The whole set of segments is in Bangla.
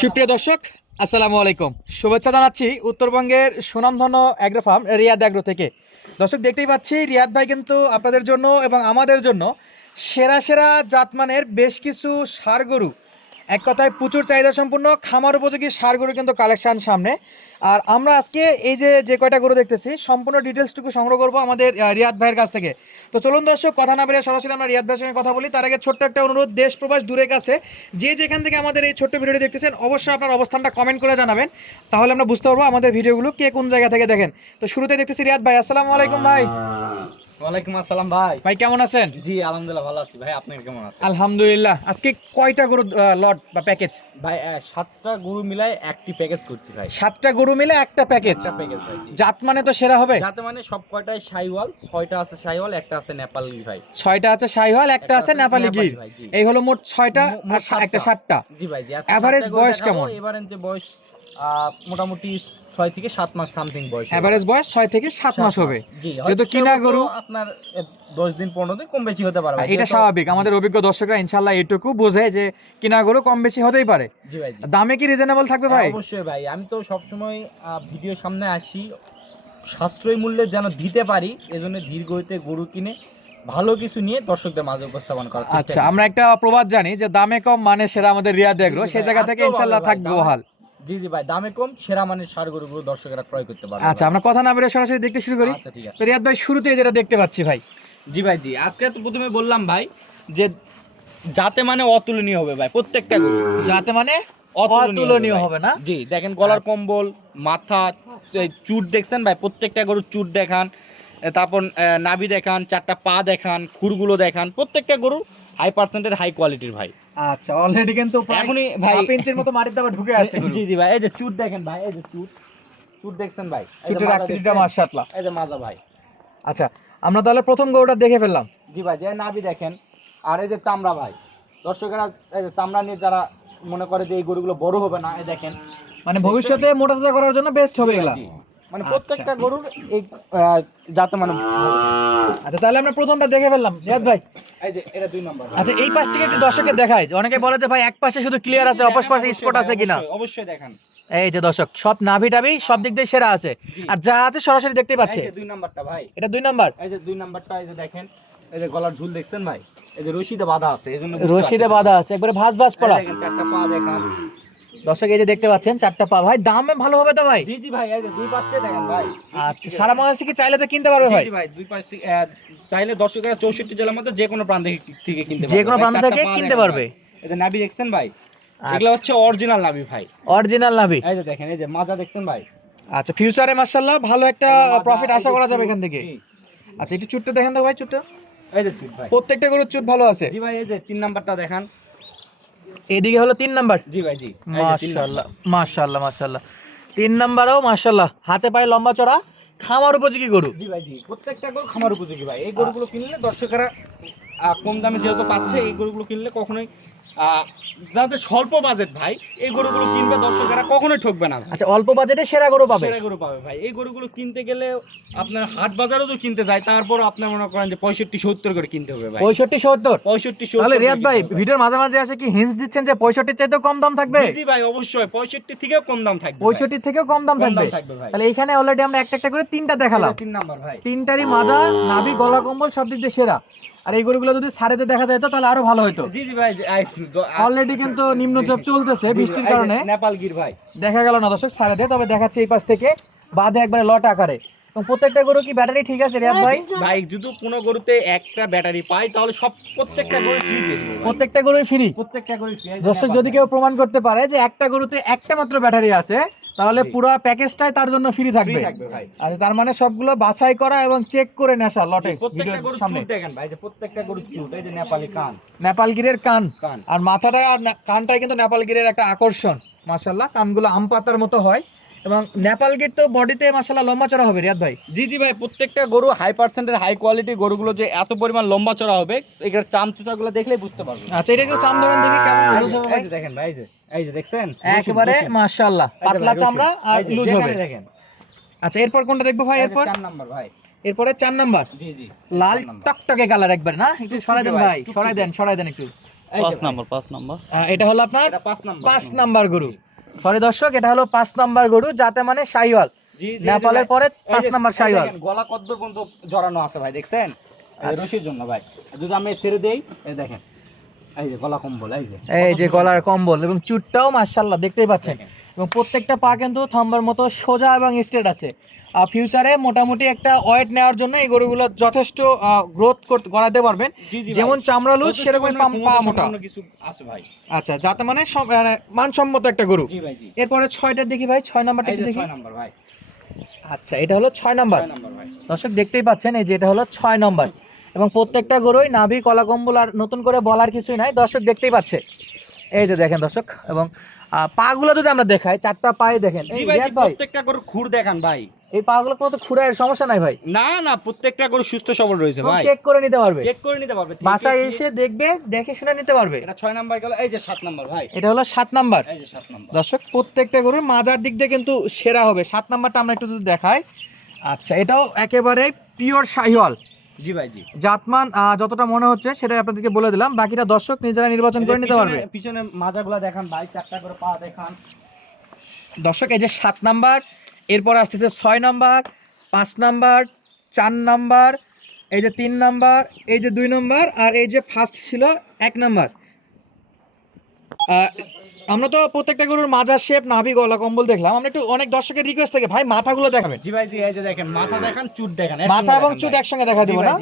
সুপ্রিয় দর্শক, আসসালামু আলাইকুম। শুভেচ্ছা জানাচ্ছি উত্তরবঙ্গের সুনামধন্য অ্যাগ্রো ফার্ম রিয়াদ অ্যাগ্রো থেকে। দর্শক, দেখতেই পাচ্ছি রিয়াদ ভাই কিন্তু আপনাদের জন্য এবং আমাদের জন্য সেরা সেরা জাতমানের বেশ কিছু সার গরু এক কথায় প্রচুর চাহিদা সম্পূর্ণ, খামার উপযোগী সার গরু কিন্তু কালেকশন সামনে। আর আমরা আজকে এই যে যে কয়টা গরু দেখতেছি, সম্পূর্ণ ডিটেলসটুকু সংগ্রহ করব আমাদের রিয়াদ ভাইয়ের কাছ থেকে। তো চলুন দর্শক, কথা না বেরিয়ে সরাসরি আমরা রিয়াদ ভাইয়ের সঙ্গে কথা বলি। তার আগে ছোট্ট একটা অনুরোধ, দেশ, প্রবাস দূরে কাছে। যে যেখান থেকে আমাদের এই ছোট্ট ভিডিওটি দেখতেছেন, অবশ্যই আপনার অবস্থানটা কমেন্ট করে জানাবেন। তাহলে আমরা বুঝতে পারব আমাদের ভিডিওগুলো কে কোন জায়গা থেকে দেখেন। তো শুরুতে দেখতেছি রিয়াদ ভাই, আসসালামু আলাইকুম ভাই। ওয়ালাইকুম আসসালাম ভাই। ভাই কেমন আছেন? জি আলহামদুলিল্লাহ ভালো আছি। ভাই আপনি কেমন আছেন? আলহামদুলিল্লাহ। আজকে কয়টা গরু লট বা প্যাকেজ? ভাই সাতটা গরু মিলাই একটি প্যাকেজ করছি ভাই। সাতটা গরু মিলে একটা প্যাকেজ? একটা প্যাকেজ ভাই জাত মানে তো সেরা হবে? যাতে মানে সব কয়টাই সাইওয়াল ছয়টা আছে সাইওয়াল একটা আছে নেপালি ভাই। ছয়টা আছে শাহিওয়াল একটা আছে নেপালি গির। এই হলো মোট ছয়টা আর একটা সাতটা। জি ভাই জি গরু বয়স কেমন? যে বয়স মোটামুটি ছয় থেকে সাত মাস সামথিং বয়স হবে। এভারেজ বয়স ছয় থেকে সাত মাস হবে। যেহেতু কিনা গরু আপনার দশ দিন পনেরো দিন কম বেশি হতে পারে এটা স্বাভাবিক। আমাদের অভিজ্ঞ দর্শকরা ইনশাল্লাহ এটুকু বোঝে যে কিনা গরু কম বেশি হতেই পারে। জি ভাই দামে কি রিজনেবল থাকবে ভাই? হ্যাঁ, অবশ্যই ভাই। আমি তো সবসময় ভিডিও সামনে আসি। সাশ্রয়ী মূল্যে যেন দিতে পারি এজন্য ধীর গতিতে গরু কিনে ভালো কিছু নিয়ে দর্শকদের মাঝে উপস্থাপন করার চেষ্টা আচ্ছা আমরা একটা প্রবাদ জানি যে দামে কম মানে সেরা আমাদের রিয়া দেখল সেই জায়গা থেকে ইনশাল্লাহ থাকবে বহাল। জি জি ভাই দামে কম সেরা মানের সার গরুগুলো দর্শকেরা ক্রয় করতে পারবে আচ্ছা আমরা কথা না বেরিয়ে সরাসরি দেখতে শুরু করি। আচ্ছা ঠিক আছে। রিয়াদ ভাই শুরুতে যেটা দেখতে পাচ্ছি ভাই। জি ভাই জি। আজকে তো প্রথমে বললাম ভাই যে যাতে মানে অতুলনীয় হবে ভাই প্রত্যেকটা গরু। যাতে মানে অতুলনীয় হবে না? জি দেখেন গলার আচ্ছা। কম্বল মাথা চুট দেখছেন ভাই প্রত্যেকটা গরুর চুট দেখান তারপর নাভি দেখান চারটা পা দেখান খুরগুলো দেখান প্রত্যেকটা গরু হাই পার্সেন্টের হাই কোয়ালিটির ভাই। আচ্ছা অলরেডি কিন্তু এখনই ভাই ইঞ্চির মতো মাটির দাবা ঢুকে আছে জি জি ভাই এই যে চুট দেখেন ভাই এই যে চুট। চুট দেখছেন ভাই? চুটের আকৃতিটা মাশাআল্লাহ। এই যে মাজা ভাই। আচ্ছা আমরা তাহলে প্রথম গরুটা দেখে ফেললাম। জি ভাই যে নাভি দেখেন আর এই যে চামড়া ভাই। দর্শকেরা এই যে চামড়া নিয়ে যারা মনে করে যে এই গরুগুলো বড় হবে না এই দেখেন। মানে ভবিষ্যতে মোটা তাজা করার জন্য বেস্ট হবে এগুলা। মানে আচ্ছা। প্রত্যেকটা গরুর এই যাতে মানে আচ্ছা তাহলে আমরা প্রথমটা দেখে ফেললাম। রিয়াদ ভাই? এই যে এটা দুই নম্বর। আচ্ছা এই পাশ থেকে একটু দর্শকের দেখায় যে অনেকে বলে যে ভাই এক পাশে শুধু ক্লিয়ার আছে অপর পাশে স্পট আছে কিনা? অবশ্যই, দেখেন। এই যে দর্শক সব নাভি টাভি সব দিক দিয়ে সেরা আছে। আর যা আছে সরাসরি দেখতে পাচ্ছে। এই যে দুই নাম্বারটা ভাই। এটা দুই নাম্বার? এই যে দুই নাম্বারটা এই যে দেখেন এই যে গলার ঝুল দেখছেন ভাই? এই যে রশিদে বাঁধা আছে এই জন্য বুঝতে রশিদে। বাঁধা আছে একবারে ভাস ভাস এই পড়া। চারটা পা দেখান। দর্শক এই যে দেখতে পাচ্ছেন চারটা পা। ভাই দাম ভালো হবে তো ভাই? জি জি ভাই এই যে দুই পাশে দেখেন ভাই। আচ্ছা সারা বাংলাদেশে কি চাইলে তো কিনতে পারবে ভাই? জি ভাই দুই পাশ থেকে চাইলে দর্শকেরা চৌষট্টি জেলার মধ্যে যে কোনো প্রান্ত থেকে- কিনতে পারবে যে কোনো প্রান্ত থেকে কিনতে পারবে। এই যে নাভি দেখছেন ভাই? এগুলো হচ্ছে অরিজিনাল নাভি ভাই। অরিজিনাল নাভি। এই যে দেখেন এই যে মাজা দেখছেন ভাই? আচ্ছা ফিউচারে মাশাআল্লাহ ভালো একটা প্রফিট আশা করা যাবে এখান থেকে। আচ্ছা একটু চুটটা দেখেন তো ভাই চুটটা। এই যে চুট ভাই। প্রত্যেকটা গরুর চুট ভালো আছে। জি ভাই এই যে তিন নাম্বারটা দেখান। এইদিকে হলো তিন নাম্বার। জি ভাই জি। মাশাআল্লাহ মাশাআল্লাহ মাশাআল্লাহ। তিন নাম্বারও মাশাআল্লাহ। হাতে পায়ে লম্বা চড়া খামার উপযোগী গরু। জি ভাই জি। প্রত্যেকটা গরু খামার উপযোগী ভাই। এই গরুগুলো কিনলে দর্শকেরা কম দামে যেহেতু পাচ্ছে এই গরুগুলো কিনলে কখনোই যাদের স্বল্প বাজেট ভাই এই গরুগুলো কিনবে দর্শকেরা কখনোই ঠকবে না। আচ্ছা অল্প বাজেটে সেরা গরু পাবে? সেরা গরু পাবে ভাই। এই গরুগুলো কিনতে গেলে আপনার হাট বাজারেও তো কিনতে যায় তারপর আপনার মনে করেন যে পঁয়ষট্টি সত্তর করে কিনতে হবে ভাই। পঁয়ষট্টি সত্তর? পঁয়ষট্টি তাহলে রিয়াদ ভাই ভিডিওর মাঝে মাঝে আসে কি হিন্স দিচ্ছেন যে পঁয়ষট্টির চাইতেও কম দাম থাকবে? জি ভাই অবশ্যই। পঁয়ষট্টি থেকেও কম দাম থাকবে ভাই। পঁয়ষট্টির থেকেও কম দাম থাকবে? তাহলে এখানে অলরেডি আমরা একটা একটা করে তিনটা দেখালাম। তিন নাম্বার ভাই। তিনটারই মাজা নাভি গলা কম্বল সব দিক দিয়ে সেরা। আর এই গরুগুলো যদি সারেতে দেখা যায় তো তাহলে আরও ভালো হতো জি জি ভাই অলরেডি কিন্তু নিম্নচাপ চলতেছে বৃষ্টির কারণে। নেপাল গির ভাই। দেখা গেল না দর্শক সারা দে তবে দেখাচ্ছে এই পাশ থেকে বাদে একবারে লট আকারে। এবং প্রত্যেকটা গরু কি ব্যাটারি ঠিক আছে রিয়াদ ভাই? ভাই যদি কোনো গরুতে একটা ব্যাটারি পাই তাহলে সব প্রত্যেকটা গরু ফ্রি প্রত্যেকটা গরুই ফ্রি প্রত্যেকটা গরু ফ্রি দর্শক যদি কেউ প্রমাণ করতে পারে যে একটা গরুতে একটা মাত্র ব্যাটারি আছে তাহলে পুরো প্যাকেজটাই তার জন্য ফ্রি থাকবে। আর আচ্ছা তার মানে সবগুলো বাছাই করা এবং চেক করে নেশা লটে ভিডিওর সামনে। চুট দেখেন ভাই যে প্রত্যেকটা গরু চুট এই যে নেপালি কান। নেপালগিরের কান। কান। আর মাথাটা আর কানটাই কিন্তু নেপাল গিরের একটা আকর্ষণ। মাশাল্লাহ কানগুলো আম পাতার মতো হয়। এবং নেপালগির তো বডিতে মাশাল্লাহ লম্বা চড়া হবে রিয়াদ ভাই। জি জি ভাই প্রত্যেকটা গরু হাই পার্সেন্টের হাই কোয়ালিটি গরুগুলো যে এত পরিমাণ লম্বা চড়া হবে এগুলোর চামচুচাগুলো দেখলেই বুঝতে পারবেন। আচ্ছা এটা একটু চাম ধরেন দেখি কেমন এই লুজ হবে ভাই। দেখেন ভাই এই যে এই যে দেখছেন? একেবারে যে পাতলা চামড়া আর লুজ হবে। দেখেন। আচ্ছা এরপর কোনটা দেখব ভাই এরপর? চার নাম্বার ভাই। এরপরে চার নাম্বার? জি জি লাল। টকটকে কালার একবার না? একটু সরাই দেন ভাই, ভাই সরাই দেন সরাই দেন একটু। পাঁচ নাম্বার পাঁচ নাম্বার। এটা হলো আপনার পাঁচ নাম্বার। পাঁচ নাম্বার গরু। সরি দর্শক এটা হলো পাঁচ নাম্বার গরু যাতে মানে শাহিওয়াল। জি নেপালের পরে পাঁচ নম্বর শাহিওয়াল। গলা কদ্দ পর্যন্ত জড়ানো আছে ভাই দেখছেন? আচ্ছা। রশির জন্য ভাই। যদি আমি ছেড়ে দেই এই দেখেন এই যে গলা কম্বল এই যে। এই যে গলার কম্বল এবং চুটটাও মার্শাল্লাহ দেখতেই পাচ্ছেন। এবং প্রত্যেকটা পা কিন্তু থাম্বার মতো সোজা এবং স্ট্রেট আছে। ফিউচারে মোটামুটি একটা ওয়েট নেওয়ার জন্য এই গরুগুলো যথেষ্ট গ্রোথ করাতে পারবেন। যেমন চামড়া লুজ সেরকম পা মোটা। কিছু আছে ভাই। আচ্ছা যাতে মানে মানে মানসম্মত একটা গরু। এরপরে ছয়টা দেখি ভাই ছয় নাম্বারটা দেখি। নাম্বার ভাই। আচ্ছা এটা হলো ছয় নাম্বার। ভাই। দর্শক দেখতেই পাচ্ছেন এই যে এটা হলো ছয় নম্বর। এবং প্রত্যেকটা গরুই নাভি কলা কম্বল আর নতুন করে বলার কিছুই নাই। দর্শক দেখতেই পাচ্ছে। এই যে দেখেন দর্শক এবং পাগুলো যদি আমরা দেখাই চারটা পায়ে দেখেন। প্রত্যেকটা গরু খুর দেখান ভাই। এই পাগুলো কোনো তো খুঁড়ার সমস্যা নাই ভাই। না না প্রত্যেকটা গরু সুস্থ সবল রয়েছে ভাই। চেক করে নিতে পারবে। চেক করে নিতে পারবে বাসায় এসে দেখবে দেখে শুনে নিতে পারবে। এটা ছয় নাম্বার গেল এই যে সাত নাম্বার ভাই। এটা হলো সাত নাম্বার। এই যে সাত নাম্বার। দর্শক প্রত্যেকটা গরুর মাজার দিক দিয়ে কিন্তু সেরা হবে। সাত নাম্বারটা আমরা একটু যদি দেখাই। আচ্ছা এটাও একেবারে পিওর শাহিওয়াল। জি ভাই জি। জাতমান যতটা মনে হচ্ছে সেটাই আপনাদেরকে বলে দিলাম। বাকিটা দর্শক নিজেরা নির্বাচন করে নিতে পারবে। পিছনে- পিছনে মাজাগুলা দেখান ভাই চারটা করে পা দেখান। দর্শক এই যে সাত নাম্বার এরপরে আসতেছে ছয় নাম্বার, পাঁচ নাম্বার, চার নাম্বার, এই যে তিন নাম্বার, এই যে দুই নম্বর, আর এই যে ফার্স্ট ছিল এক নাম্বার। আমরা তো প্রত্যেকটা গরুর মাজার শেপ নাভি গলা কম্বল দেখলাম আমরা একটু অনেক দর্শকের রিকোয়েস্ট থাকে ভাই মাথাগুলো দেখাবেন জি ভাই জি এই যে দেখেন মাথা দেখান চুট দেখান মাথা এবং চুট একসঙ্গে দেখা দিব না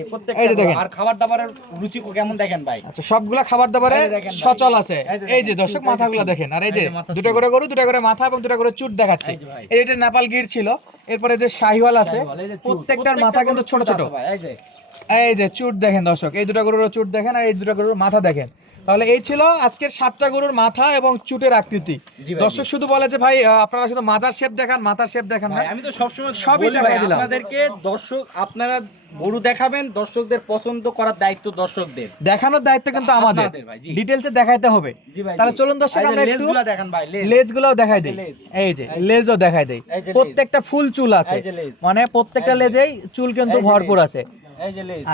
এই যে দেখেন আর খাবার দাবারের রুচি কেমন দেখেন ভাই আচ্ছা সবগুলা খাবার দাবারে। সচল আছে এই যে দর্শক মাথাগুলো দেখেন আর এই যে দুটো করে গরু দুটো করে মাথা এবং দুটো করে চুট দেখাচ্ছে এই যে নেপাল গির ছিল এরপরে যে শাহিওয়াল আছে। প্রত্যেকটার মাথা কিন্তু ছোট ছোট ভাই, এই যে এই যে চুট দেখেন দর্শক এই দুটো গরুর চুট দেখেন আর এই দুটো গরুর মাথা দেখেন তাহলে এই ছিল আজকের সাতটা গরুর মাথা এবং চুটের আকৃতি। দর্শক শুধু বলে যে ভাই আপনারা শুধু মাজার শেপ দেখান মাথার শেপ দেখান ভাই, আমি তো সবসময় সবই দেখাই দিলাম। আপনাদেরকে দর্শক আপনারা গরু দেখাবেন দর্শকদের পছন্দ করার দায়িত্ব দর্শকদের। দেখানোর দায়িত্ব কিন্তু আমাদের। ডিটেলসে দেখাইতে হবে। তাহলে চলুন দর্শক আমরা একটু লেজগুলা দেখান ভাই লেজ। লেজগুলোও দেখাই দেই। এই যে লেজও দেখাই দেই। প্রত্যেকটা ফুল চুল আছে। মানে প্রত্যেকটা লেজেই চুল কিন্তু ভরপুর আছে।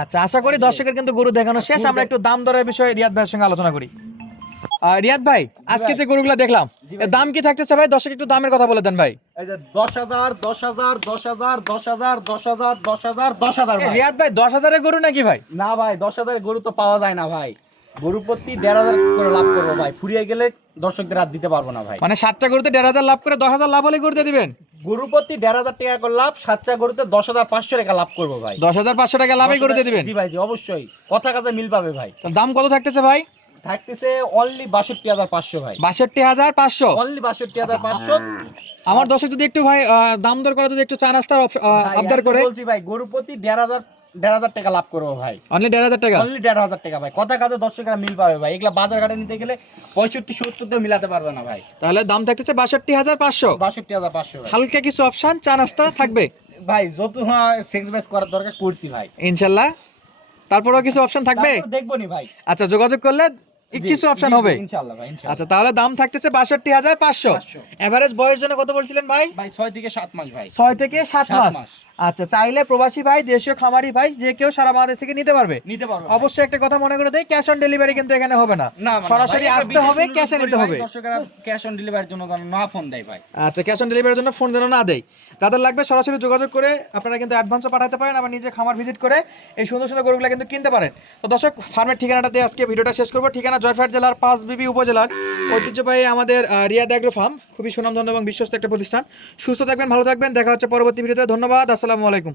আচ্ছা আশা করি দর্শকের কিন্তু গরু দেখানো শেষ। আমরা একটু দাম দরের বিষয়ে রিয়াদ ভাইয়ের সঙ্গে আলোচনা করি। রিয়াদ ভাই আজকে যে গরুগুলো দেখলাম দাম কি থাকতেছে ভাই? দর্শক একটু দামের কথা বলে দেন ভাই। দশ হাজার দশ হাজার দশ হাজার দশ হাজার দশ হাজার দশ হাজার দশ হাজার রিয়াদ ভাই দশ হাজারের গরু নাকি ভাই? না ভাই দশ হাজারের গরু তো পাওয়া যায় না ভাই। গরু প্রতি দেড় হাজার করে লাভ করব ভাই। ফুরিয়ে গেলে দর্শকদের আর দিতে পারব না ভাই। মানে সাতটা গরুতে দেড় হাজার লাভ করে দশ হাজার লাভ হলে গরুতে দিবেন? গরু প্রতি দেড় হাজার টাকা করে লাভ সাতটা গরুতে দশ হাজার পাঁচশো টাকা লাভ করব ভাই। দশ হাজার পাঁচশো টাকা লাভই গরুতে দিবেন? জি ভাই জি অবশ্যই। কথা কাজে মিল পাবে ভাই। দাম কত থাকতেছে ভাই? থাকতেছে অনলি বাষট্টি হাজার পাঁচশো ভাই। বাষট্টি হাজার পাঁচশো? অনলি বাষট্টি হাজার পাঁচশো। আমার দর্শক যদি একটু ভাই দাম দর করে যদি একটু চা নাস্তার অপ- আবদার করে। বলছি ভাই গরু প্রতি দেড় হাজার দেড় হাজার টাকা লাভ করব ভাই। অনলি দেড় হাজার টাকা? অনলি দেড় হাজার টাকা ভাই। কথা কাজে দর্শকরা মিল পাবে ভাই। এগুলা বাজার ঘাটে নিতে গেলে পঁয়ষট্টি সত্তর দিয়ে মিলাতে পারবে না ভাই। তাহলে দাম থাকতেছে বাষট্টি হাজার পাঁচশো। বাষট্টি হাজার পাঁচশো হালকা কিছু অপশন চা নাস্তা থাকবে? ভাই যত সেক্স ব্যাচ করার দরকার করছি ভাই। ইনশাল্লাহ। তারপরেও কিছু অপশন থাকবে? দেখব নি ভাই। আচ্ছা যোগাযোগ করলে কিছু অপশন হবে। আচ্ছা তাহলে দাম থাকতেছে বাষট্টি হাজার পাঁচশো। এভারেজ বয়স জন্য কত বলছিলেন ভাই? ভাই ছয় থেকে সাত মাস ভাই। ছয় থেকে সাত মাস। আচ্ছা চাইলে প্রবাসী ভাই দেশীয় খামারি ভাই যে কেউ সারা বাংলাদেশ থেকে নিতে পারবে? নিতে পারব অবশ্যই একটা কথা মনে করে দেয় ক্যাশ অন ডেলিভারি কিন্তু এখানে হবে না। সরাসরি আসতে হবে ক্যাশে নিতে হবে। দর্শকরা ক্যাশ অন ডেলিভারির জন্য না ফোন দেয় ভাই। আচ্ছা ক্যাশ অন ডেলিভারির জন্য ফোন যেন না দেয়। যাদের লাগবে সরাসরি যোগাযোগ করে আপনারা কিন্তু অ্যাডভান্সও পাঠাতে পারেন আবার নিজে খামার ভিজিট করে এই সুন্দর সুন্দর গরুগুলো কিন্তু কিনতে পারেন। তো দর্শক ফার্মের ঠিকানাটাতে আজকে ভিডিওটা শেষ করব। ঠিকানা জয়ফাট জেলার পাঁচ বিবি উপজেলার ঐতিহ্যবাহী আমাদের রিয়াদ অ্যাগ্রো ফার্ম। খুবই সুনামধন্য এবং বিশ্বস্ত একটা প্রতিষ্ঠান। সুস্থ থাকবেন ভালো থাকবেন। দেখা হচ্ছে পরবর্তী ভিডিওতে। ধন্যবাদ আসসালামু আলাইকুম।